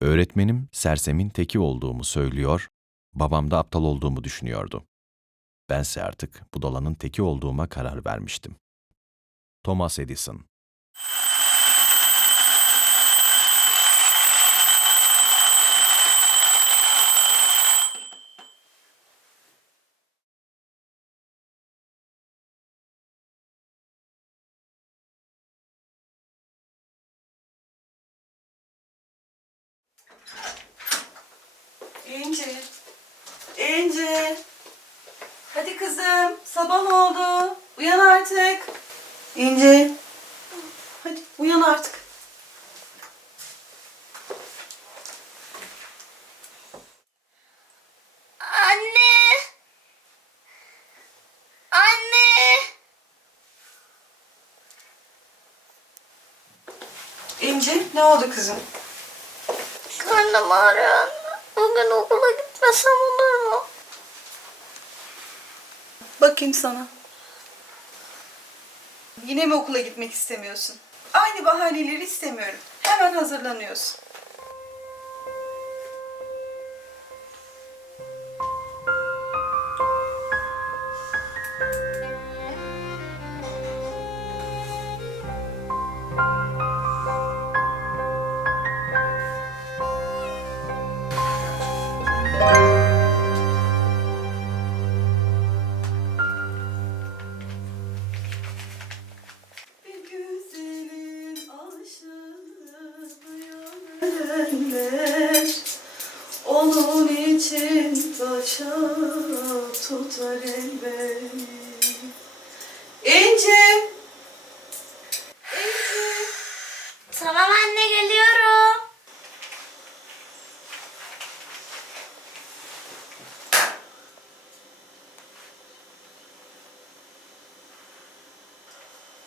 Öğretmenim sersemin teki olduğumu söylüyor, babam da aptal olduğumu düşünüyordu. Bense artık budalanın teki olduğuma karar vermiştim. Thomas Edison İnci. İnci. Hadi kızım. Sabah oldu. Uyan artık. İnci. Hadi uyan artık. Anne! Anne! İnci ne oldu kızım? Karnım ağrıyor. Bugün okula gitmesem olur mu? Bakayım sana. Yine mi okula gitmek istemiyorsun? Aynı bahaneleri istemiyorum. Hemen hazırlanıyorsun. Taşa tutar el beni İnci! İnci! Tamam anne geliyorum.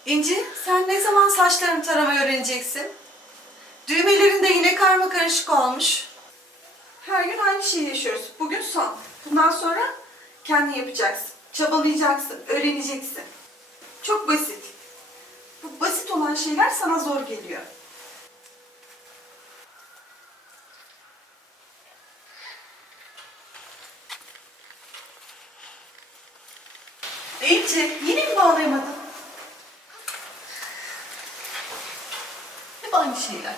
İnci sen ne zaman saçlarını taramayı öğreneceksin? Düğmelerin de yine karma karışık olmuş. Aynı şeyi yaşıyoruz. Bugün son. Bundan sonra kendin yapacaksın. Çabalayacaksın, öğreneceksin. Çok basit. Bu basit olan şeyler sana zor geliyor. İnci, yine mi bağlayamadın? Hep aynı şeyler.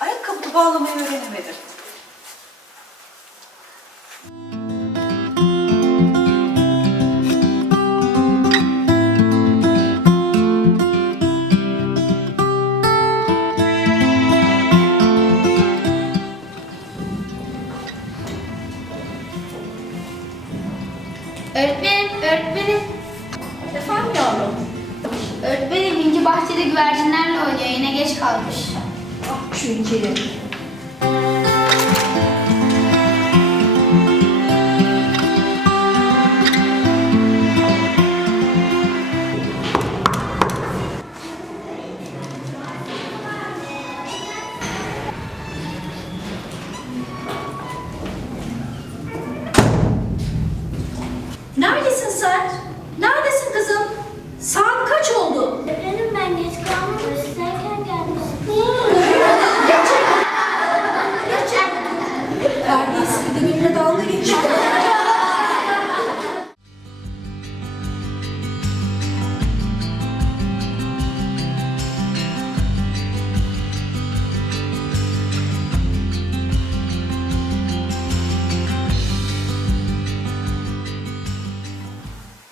Ayakkabı bağlamayı öğrenemedim. Güvercinlerle oynuyor. Yine geç kalmış. Ah şu.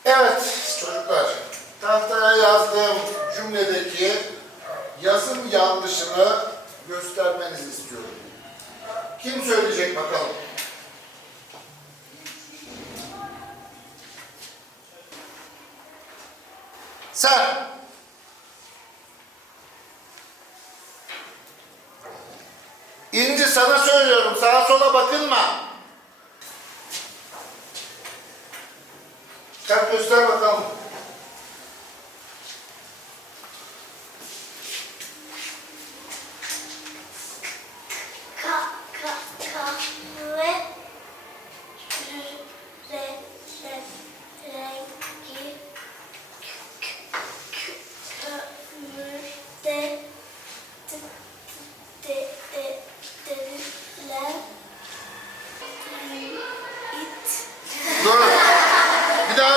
Evet çocuklar, tahtaya yazdığım cümledeki yazım yanlışını göstermenizi istiyorum. Kim söyleyecek bakalım? Sen. İnci sana söylüyorum, sağa sola bakınma. Kalk göster bakalım.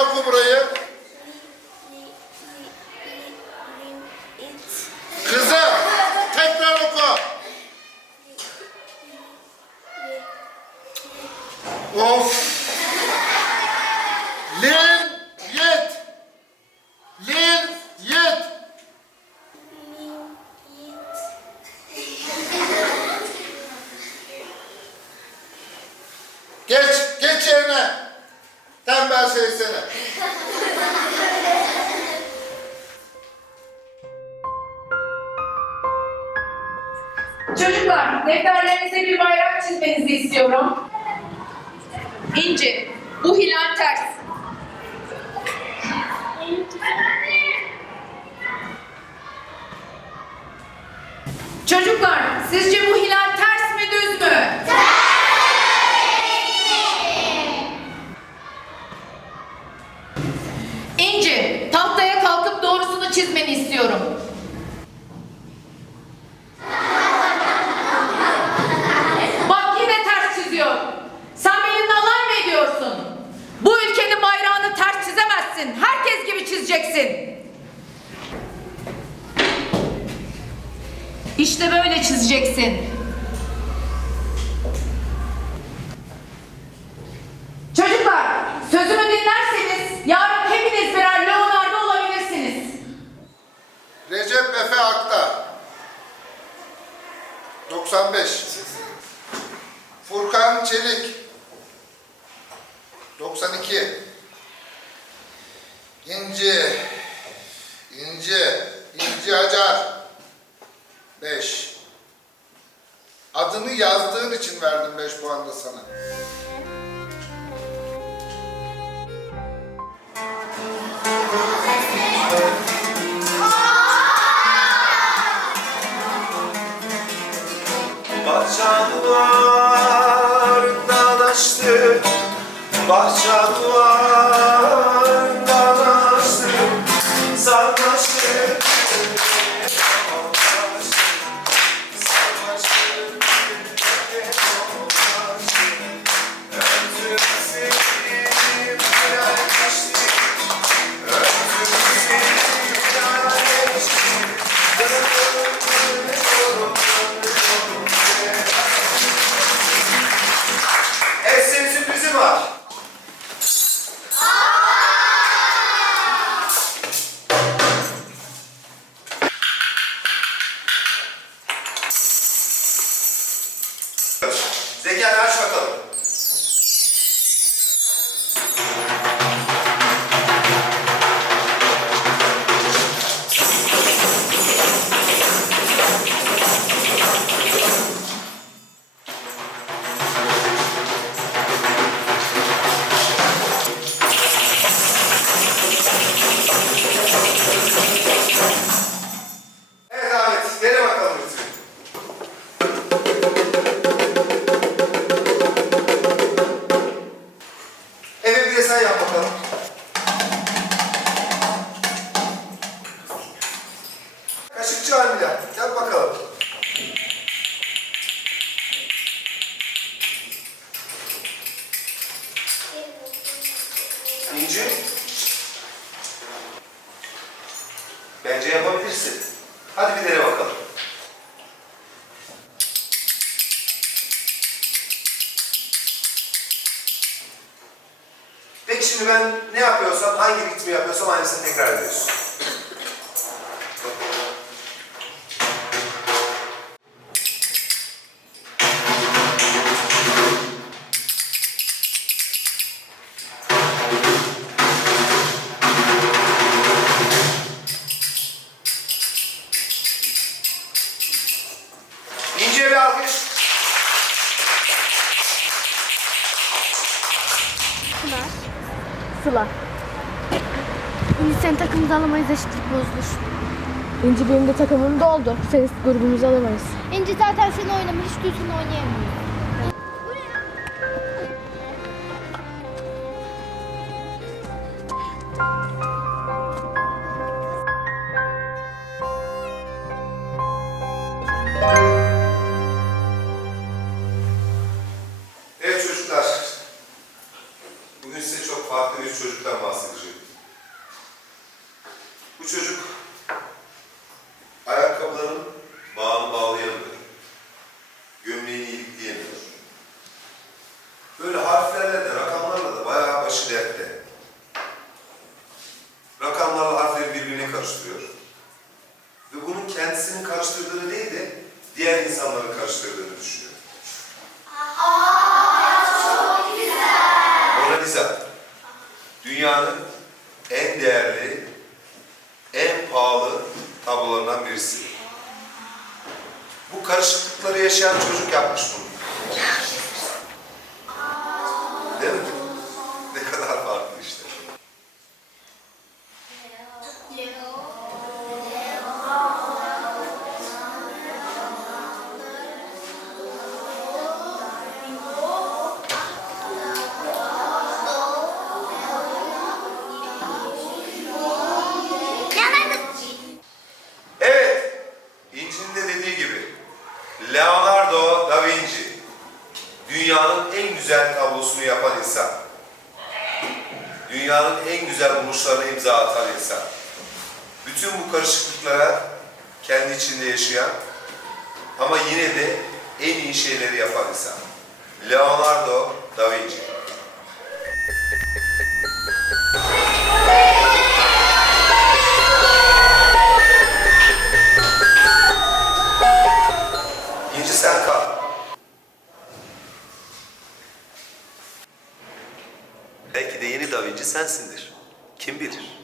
Oku burayı. Kızım tekrar oku. Of. Lin yet. Lin yet. Geç. Şey seni. Çocuklar, defterlerinize bir bayrak çizmenizi istiyorum. İnci, bu hilal ters. Çocuklar, sizce bu hilal ters mi düz mü? İnci, tahtaya kalkıp doğrusunu çizmeni istiyorum. Bak yine ters çiziyor. Sen benimle alay mı ediyorsun? Bu ülkenin bayrağını ters çizemezsin. Herkes gibi çizeceksin. İşte böyle çizeceksin. Çocuklar, sözümü dinlerseniz yarın hepiniz birer Leonardo olabilirsiniz. Recep Efe Akta. 95. Furkan Çelik. 92. İnci. İnci. İnci Acar. 5. Adını yazdığın için verdim 5 puan da sana. Bahçe duvarından açtı Bahçe duvarından senin Kaşıkçı Almila, yap bakalım. İnci sen takımda alamayız eşitlik bozulur. İnci benim de takımım doldu. Sen grubumuzu alamayız. İnci zaten seni oynamıyor, hiç düzgün oynayamıyor. Evet çocuklar. Bugün size çok farklı bir çocuktan bahsedeceğim çocuk ayakkabıların bağını bağlayamıyor. Gömleğini ilikleyemiyor. Böyle harflerle de rakamlarla da bayağı başı dertte. Rakamlarla harfleri birbirine karıştırıyor. Ve bunun kendisini karıştırdığını değil de diğer insanları karıştırdığını düşünüyor. Aa, çok güzel. Mona Lisa. Dünyanın en değerli tablolarından birisi. Bu karışıklıkları yaşayan çocuk yapmış bunu. Kendi içinde yaşayan ama yine de en iyi şeyleri yapan insan. Leonardo da Vinci. İnci sen kal. Belki de yeni Da Vinci sensindir. Kim bilir?